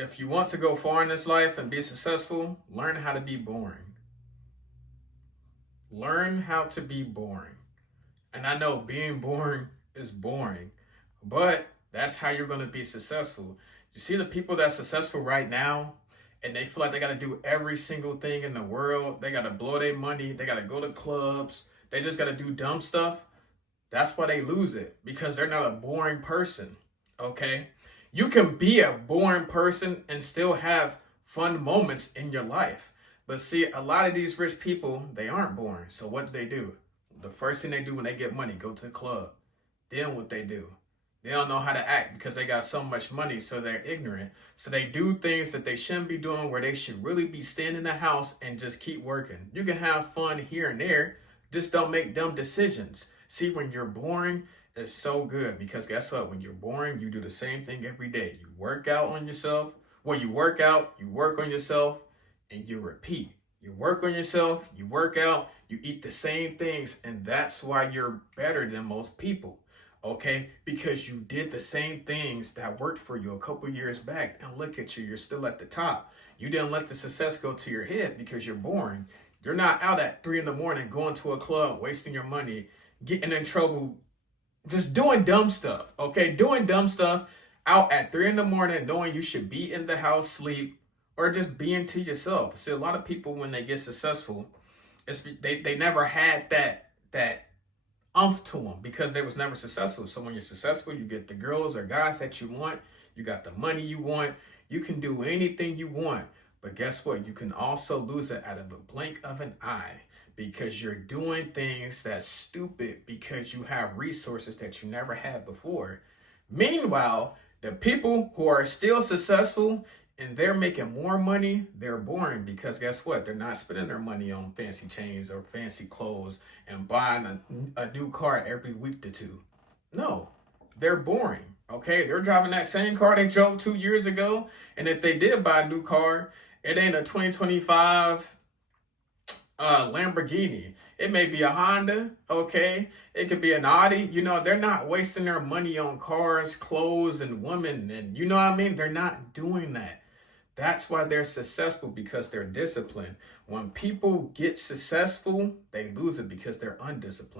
If you want to go far in this life and be successful, learn how to be boring. Learn how to be boring. And I know being boring is boring, but that's how you're going to be successful. You see the people that's successful right now, and they feel like they got to do every single thing in the world. They got to blow their money. They got to go to clubs. They just got to do dumb stuff. That's why they lose it, because they're not a boring person. Okay? You can be a boring person and still have fun moments in your life. But see, a lot of these rich people, they aren't boring. So what do? The first thing they do when they get money, go to the club. Then what they do? They don't know how to act because they got so much money, so they're ignorant. So they do things that they shouldn't be doing, where they should really be staying in the house and just keep working. You can have fun here and there, just don't make dumb decisions. See, when you're boring, it's so good, because guess what? When you're boring, you do the same thing every day. You work out on yourself. Well, you work out, you work on yourself, and you repeat. You work on yourself, you work out, you eat the same things, and that's why you're better than most people. Okay? Because you did the same things that worked for you a couple years back, and look at you, you're still at the top. You didn't let the success go to your head because you're boring. You're not out at 3 in the morning going to a club, wasting your money, getting in trouble, just doing dumb stuff. Okay? Doing dumb stuff out at 3 in the morning, knowing you should be in the house, sleep, or just being to yourself. See, a lot of people, when they get successful, they never had that umph to them, because they was never successful. So when you're successful, you get the girls or guys that you want, you got the money you want, you can do anything you want. But guess what? You can also lose it out of a blink of an eye, because you're doing things that's stupid because you have resources that you never had before. Meanwhile, the people who are still successful and they're making more money, they're boring, because guess what? They're not spending their money on fancy chains or fancy clothes and buying a new car every week to two. No, they're boring. Okay, they're driving that same car they drove 2 years ago. And if they did buy a new car, it ain't a 2025 Lamborghini. It may be a Honda, okay? It could be an Audi. You know, they're not wasting their money on cars, clothes, and women. And you know what I mean? They're not doing that. That's why they're successful, because they're disciplined. When people get successful, they lose it because they're undisciplined.